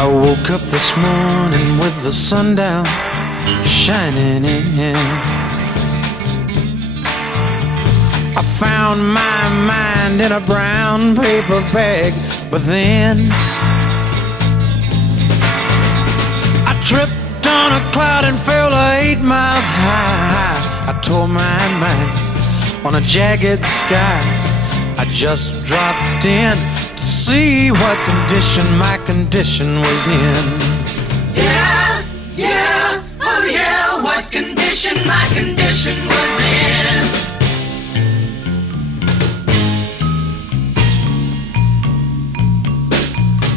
I woke up this morning with the sun down shining in. I found my mind in a brown paper bag, but then I tripped on a cloud and fell 8 miles high. I tore my mind on a jagged sky. I just dropped in to see what condition my condition was in. Yeah, yeah, oh yeah, what condition my condition was in.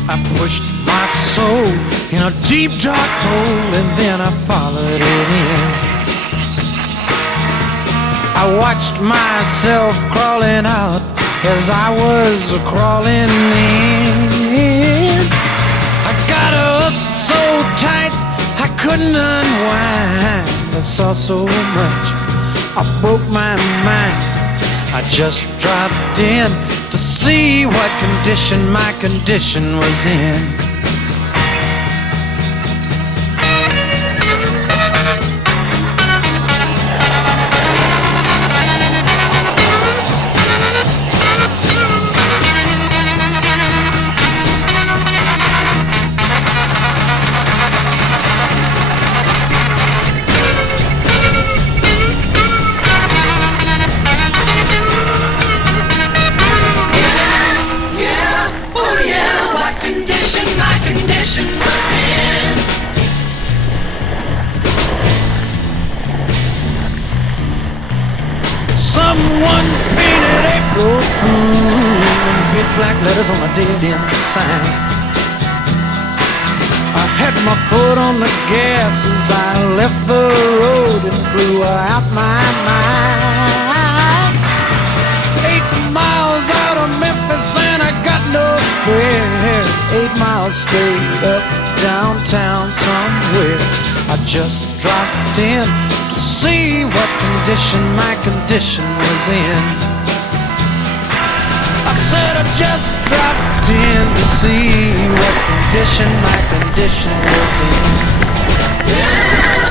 I pushed my soul in a deep dark hole and then I followed it in. I watched myself crawling out as I was crawling in. I got up so tight I couldn't unwind. I saw so much, I broke my mind. I just dropped in to see what condition my condition was in. Someone painted April Fool in big black letters on a dead-end sign. I had my foot on the gas as I left the road and blew out my mind. 8 miles out of Memphis and I got no spare. 8 miles straight up downtown somewhere. I just dropped in to see what condition my condition was in. I said I just dropped in to see what condition my condition was in. Yeah.